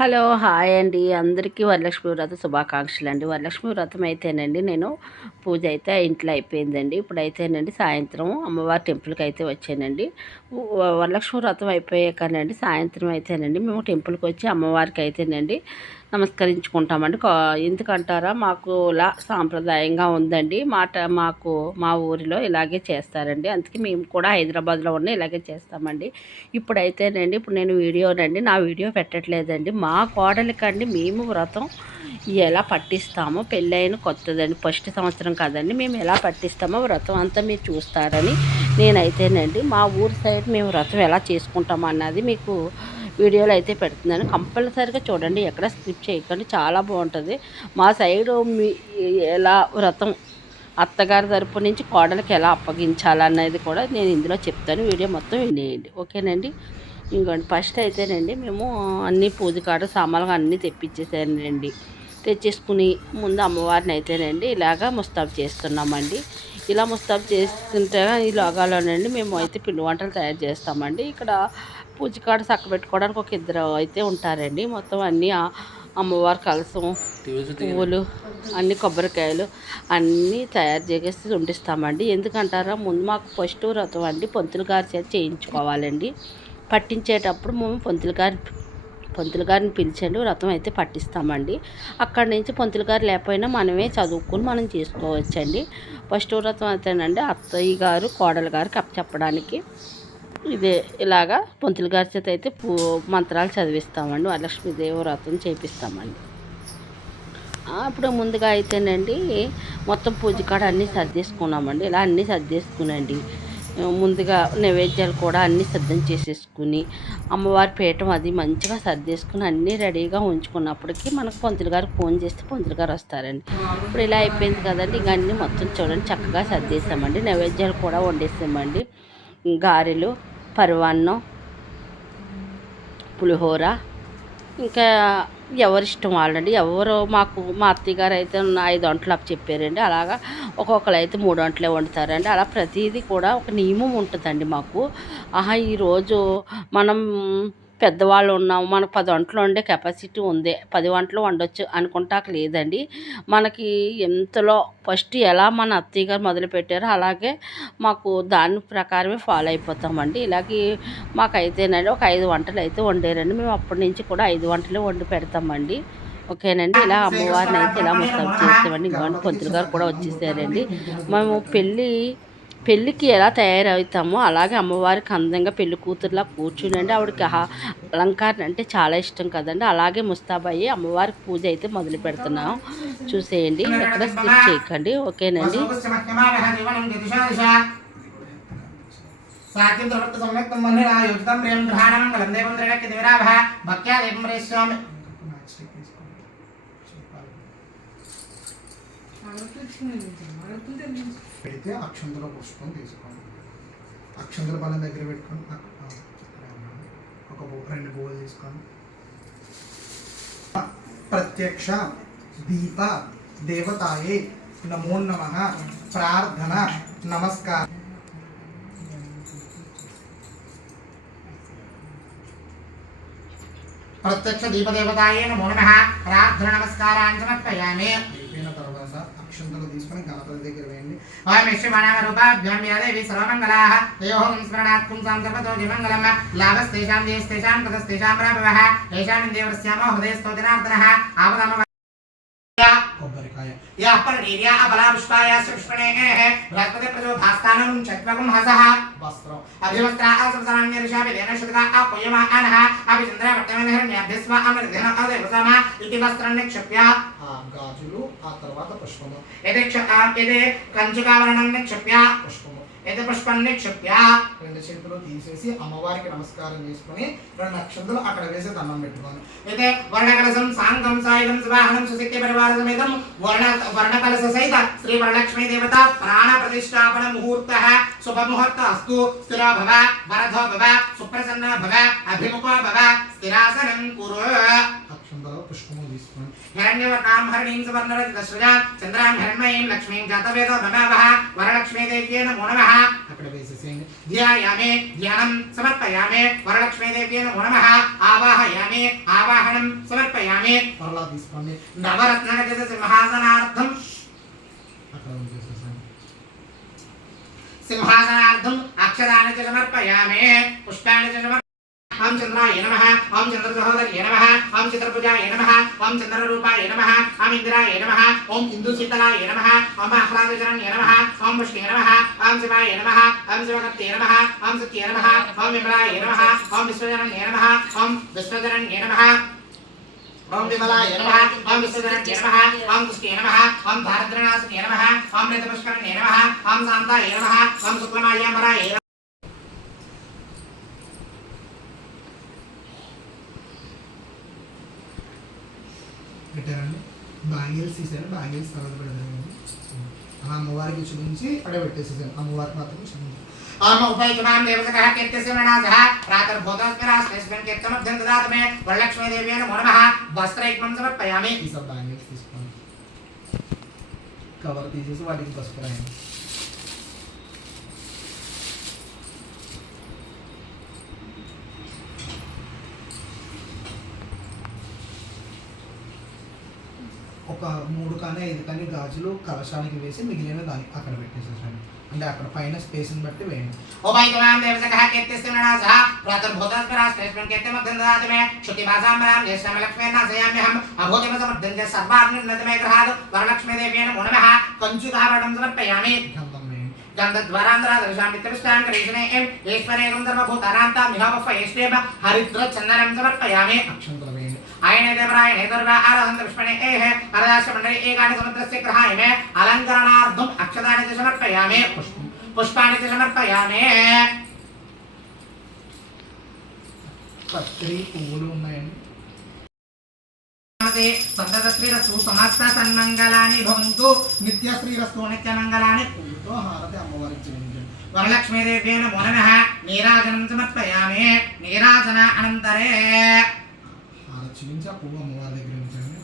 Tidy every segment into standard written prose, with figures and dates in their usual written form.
Hello hi అండి, అందరికీ వరలక్ష్మి వ్రత శుభాకాంక్షలు అండి. వరలక్ష్మి వ్రతం అయితేనండి నేను పూజ అయితే ఇంట్లో అయిపోయిందండి. ఇప్పుడైతేనండి సాయంత్రం అమ్మవారి టెంపుల్కి అయితే వచ్చానండి. వరలక్ష్మి వ్రతం అయిపోయాకనండి సాయంత్రం అయితేనండి మేము టెంపుల్కి వచ్చి అమ్మవారికి అయితేనండి నమస్కరించుకుంటామండి. ఎందుకంటారా, మాకు ఇలా సాంప్రదాయంగా ఉందండి. మాకు మా ఊరిలో ఇలాగే చేస్తారండి. అందుకే మేము కూడా హైదరాబాద్లో ఉన్న ఇలాగే చేస్తామండి. ఇప్పుడైతేనండి ఇప్పుడు నేను నా వీడియో పెట్టట్లేదండి. మా కోడలికండి మేము వ్రతం ఎలా పట్టిస్తామో, పెళ్ళైన కొత్తదండి, ఫస్ట్ సంవత్సరం కదండి, మేము ఎలా పట్టిస్తామో వ్రతం అంతా మీరు చూస్తారని నేనైతేనండి మా ఊరి సైడ్ మేము వ్రతం ఎలా చేసుకుంటామో అన్నది మీకు వీడియోలో అయితే పెడుతున్నాను. కంపల్సరీగా చూడండి, ఎక్కడ స్కిప్ చేయకండి, చాలా బాగుంటుంది. మా సైడు ఎలా వ్రతం అత్తగారి తరపు నుంచి కోడలికి ఎలా అప్పగించాలనేది కూడా నేను ఇందులో చెప్తాను. వీడియో మొత్తం వినేయండి, ఓకేనండి. ఇంకోండి, ఫస్ట్ అయితేనండి మేము అన్ని పూజ కాడ సామాన్లు అన్నీ తెప్పించేసానండి. తెచ్చేసుకుని ముందు అమ్మవారిని అయితేనండి ఇలాగా ముస్తాబు చేస్తున్నామండి. ఇలా ముస్తాబు చేస్తుంటే ఈ లోగాలోనండి మేము అయితే పిండి వంటలు తయారు చేస్తామండి. ఇక్కడ పూజ కాడ చక్కబెట్టుకోవడానికి ఒక ఇద్దరు అయితే ఉంటారండి. మొత్తం అన్నీ అమ్మవారి కలసం, పువ్వులు, అన్ని కొబ్బరికాయలు అన్నీ తయారు చేసి ఉండిస్తామండి. ఎందుకంటారా, ముందు మాకు ఫస్ట్ వ్రతం అండి పంతులు గారి చేత చేయించుకోవాలండి. పట్టించేటప్పుడు మేము పంతులు గారిని పిలిచండి వ్రతం అయితే పట్టిస్తామండి. అక్కడి నుంచి పంతులు గారు లేకపోయినా మనమే చదువుకుని మనం చేసుకోవచ్చండి. ఫస్ట్ వ్రతం అయితేనండి అత్తయ్య గారు కోడలు గారికి చెప్పడానికి ఇదే ఇలాగా పంతులు గారి చేత అయితే మంత్రాలు చదివిస్తామండి. వరలక్ష్మీదేవి వ్రతం చేపిస్తామండి. ఇప్పుడు ముందుగా అయితేనండి మొత్తం పూజ కాడ అన్నీ సర్దేసుకున్నామండి. ఇలా అన్నీ సర్దేసుకునండి ముందుగా నైవేద్యాలు కూడా అన్నీ సిద్ధం చేసేసుకుని అమ్మవారి పీఠం అది మంచిగా సర్దేసుకుని అన్నీ రెడీగా ఉంచుకున్నప్పటికీ మనకు పంతులు గారికి ఫోన్ చేస్తే పంతులు గారు వస్తారండి. ఇప్పుడు ఇలా అయిపోయింది కదండి, ఇక అన్నీ మొత్తం చూడండి చక్కగా సర్దేశామండి. నైవేద్యాలు కూడా వండేసామండి. గారెలు, పరవాన్నం, పులిహోర, ఇంకా ఎవరిష్టం వాళ్ళండి. ఎవరు మా అత్తయ్య గారు అయితే 5 వంటలు అప్పు చెప్పారండి. అలాగా ఒక్కొక్కరు అయితే 3 వంటలే వండుతారండి. అలా ప్రతిదీ కూడా ఒక నియమం ఉంటుందండి మాకు. ఈరోజు మనం పెద్దవాళ్ళు ఉన్నాము, మనకు 10 వంటలు వండే కెపాసిటీ ఉంది, 10 వంటలు వండొచ్చు అనుకుంటాక లేదండి. మనకి ఎంతలో ఫస్ట్ ఎలా మన అత్తయ్య గారు మొదలుపెట్టారో అలాగే మాకు దాని ప్రకారమే ఫాలో అయిపోతామండి. ఇలాగే మాకైతేనండి ఒక 5 వంటలు అయితే వండారండి. మేము అప్పటి నుంచి కూడా 5 వంటలు వండి పెడతామండి, ఓకేనండి. ఇలా అమ్మవారిని అయితే ఇలా ముస్తాబు చేస్తామండి. ఇంకోండి పంతులు గారు కూడా వచ్చేసారండి. మేము పెళ్ళికి ఎలా తయారవుతామో అలాగే అమ్మవారికి అందంగా పెళ్లి కూతురులా కూర్చునండి. ఆవిడకి అలంకారం అంటే చాలా ఇష్టం కదండి. అలాగే ముస్తాబయ్యి అమ్మవారికి పూజ అయితే మొదలు పెడుతున్నాం. చూసేయండి, ఎక్కడ స్కిప్ చేయకండి, ఓకేనండి. పెడితే అక్షంతలో పుష్పం తీసుకోండి. అక్షంతల బలం దగ్గర పెట్టుకొని ఒక 2 పువ్వులు తీసుకోండి. ప్రత్యక్ష దీప దేవతాయే నమో నమః ప్రార్థన నమస్కారం. ప్రత్యక్ష దీపదేవతాయే నమో నమః ప్రార్థన నమస్కారాన్ని సమర్పయామి. అయిపోయిన తర్వాత అక్షంతలు తీసుకొని గణపతి దగ్గర వేయండి. ఓం విశ్వమానవ రూపాభ్యాం యా దేవి సర్వమంగళాః తయోః స్మరణాత్ పుంసాం సర్వతో విమంగళం లాభస్తేషాం దేశస్తేషాం తదస్తేషాం ప్రాభవః ఏషాం దేవస్యామో హృదయస్థో జనార్దనః ఆపదామ కొబ్బరికాయ యా పరనీర్యా అబలాపుష్పాయ పుష్పణేః బృహస్పతి ప్రచోదాస్థానం చత్వకం హసః వస్త్రం అభివస్త్ర ఆసవసాన్య ఋషాభి దేన శుద్ధా అపయమా అనః అభిచంద్ర వర్తమనహర్ణ్యభ్యస్వ అమృతేన అదేవసమ ఇతి వస్త్రం నిక్షప్య గాజులు ఆ తర్వాత పుష్పము ఇదే కంచుకావరణం నిక్షప్య పుష్పము అయితే పుష్పాన్ని నిక్షప్య 2 చేతులు తీసేసి అమ్మవారికి నమస్కారం చేసుకుని 2 అక్షంతలు అక్కడ వేసి దండం పెట్టుకోండి. అయితే వర్ణకలసం సాంగం సాయుధం సువాహనం సుశక్తి పరివార సమేతం వర్ణకలస సహిత శ్రీ వరలక్ష్మీ దేవత ప్రాణ ప్రతిష్టాపన ముహూర్త శుభ ముహూర్త అస్తు స్థిర భవ వరధో భవ సుప్రసన్న భవ అభిముఖో భవ స్థిరాసనం కురు. అక్షంతలు పుష్పము తీసుకోండి. హిరణ్యవర్ణాం హరిణీం సువర్ణరజతశ్రజా చంద్రాం హిరణ్మయీం లక్ష్మీం జాతవేదో భగావః వరలక్ష్మీదేవ్యై నమో నమః. అక్కడ వేసేసేయండి. ధ్యాయామి, ధ్యానం సమర్పయామి. వరలక్ష్మీదేవ్యై నమో నమః. ఆవాహయామి, ఆవాహనం సమర్పయామి. త్వరలో తీసుకోండి. నవరత్నగజ సింహాసనార్థం అక్కడ వేసేసేయండి. సింహాసనార్థం అక్షరాన్ని చ సమర్పయామి, పుష్పాన్ని చ సమర్పయామి. ఓం చంద్రాయ నమః, ఓం చంద్ర సహోదర్యై నమః, ఓం చంద్రభుజాయ నమః, ఓం చంద్రరూపాయ నమః, ఓం ఇంద్రాయ నమః, ఓం ఇందుశీతలాయ నమః, ఓం ఆహ్లాదజనన్యై నమః, ఓం పుష్ణే నమః, ఓం శివాయ నమః, ఓం శివకర్తే నమః, ఓం సత్యే నమః, ఓం విమలాయ నమః, ఓం విశ్వజనన్యై నమః, ఓం విశ్వజనన్యై నమః, ఓం విమలాయ నమః, ఓం విశ్వజనన్యై నమః, ఓం తుష్టే నమః, ఓం దారిద్ర్యనాశినే నమః, ఓం మృతపుష్కరిణే నమః, ఓం శాంతాయ నమః, ఓం శుక్లమాల్యాంబరాయ నమః. పెట్టారండి. బ్యాంగిల్స్ తీసాను, బ్యాంగిల్స్ తర్వాత పెడతాను. అలా అమ్మవారికి చూపించి అక్కడ పెట్టేసేసాను. అమ్మవారికి మాత్రం చూపించి ఉపయుక్తమాన్ దేవతకః కీర్తిస్య ననాసః ప్రాతర్భూతస్మిరాస్మిన్ కీర్తనమభ్యం దదాతు మే వరలక్ష్మీదేవ్యై నమో నమః. వస్త్రైక్మం సమర్పయామి. ఈ సబ్ బ్యాంగిల్స్ తీసుకోండి. కవర్ తీసేసి వాటికి పసుపు రాయండి. ఒక 3 కానీ 5 కానీ గాజులు కలశానికి వేసి మిగిలిన దాన్ని అక్కడ పెట్టేసేసండి. అంటే అక్కడ పైన స్పేస్ని బట్టి వేయండి. ఓమైకమాం దేవతకః కీర్తిస్య ననాసః ప్రాతర్భూతస్మిరాస్మిన్ కీర్తనమభ్యం దదాతు మే శుక్తిమాసాంబరాం జ్యేష్ఠమలక్ష్మీం నాశయామ్యహం అభూతిమ సమర్థం చ సర్వార్ణిర్నతమే గ్రహాద్ వరలక్ష్మీదేవ్యై నమో నమః. కంచుధారణం సమర్పయామి. గంధం వేయండి. గంధద్వారాంధ్రాదర్శాం విత్తవిష్టాం కరీషణే ఎం ఈశ్వరేకం సర్వభూతానాంతాం మిహావఫయేష్వేమ హరిద్ర చందనం సమర్పయామి. అక్షంతలు వేయండి. ఆయనే దేవరాయణే దుర్గా ఆరాధన పుష్పణే ఏహ అరదాశ మండలి ఏకాని సముద్రస్య గ్రహాయ మే అలంకరణార్థం అక్షతాని చ సమర్పయామి. పుష్పాన్ని చ సమర్పయామి. పత్రి పువ్వులు ఉన్నాయండి. సంతతశ్రీరస్తు సమస్త సన్మంగళాని భవంతు నిత్యశ్రీరస్తు నిత్యమంగళాని. పూలతో హారతి అమ్మవారికి చేయండి. వరలక్ష్మీదేవ్యై నమో నమః. నీరాజనం సమర్పయామి. నీరాజన అనంతరే చూపించి ఆ పువ్వు అమ్మవారి దగ్గర ఉంచండి.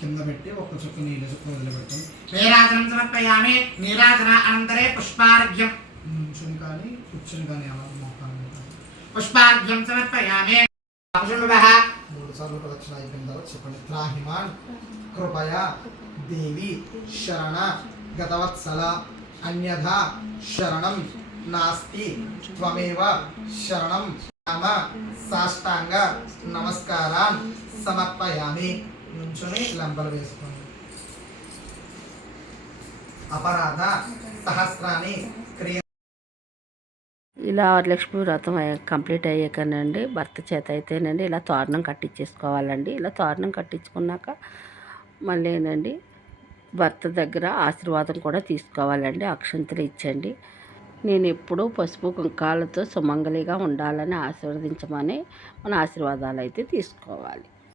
కింద పెట్టి ఒక చుక్క నీళ్ళ చుక్క వదిలిపెట్టండి. నీరాజనం సమర్పయామి. నీరాజన అనంతరే పుష్పార్ఘ్యం. నుంచుని కానీ కూర్చుని కానీ అలా మోకాలు పుష్పార్ఘ్యం సమర్పయామి. 3 సార్లు ప్రదక్షిణ అయిపోయిన తర్వాత చెప్పండి. త్రాహిమాన్ కృపయా దేవి శరణ గతవత్సల అన్యథా శరణం నాస్తి త్వమేవ శరణం నామ సాష్టాంగ నమస్కారాన్ సమర్పయామి. నుంచుని లంపలు వేసుకోండి. అపరాధ సహస్రాన్ని క్రియ. ఇలా వరలక్ష్మి వ్రతం కంప్లీట్ అయ్యాకనండి భర్త చేత అయితేనండి ఇలా తోరణం కట్టించేసుకోవాలండి. ఇలా తోరణం కట్టించుకున్నాక మళ్ళీ ఏంటండి భర్త దగ్గర ఆశీర్వాదం కూడా తీసుకోవాలండి. అక్షంతలు ఇచ్చండి. నేను ఎప్పుడూ పసుపు కుంకాలతో సుమంగళిగా ఉండాలని ఆశీర్వదించమని మన ఆశీర్వాదాలు అయితే తీసుకోవాలి.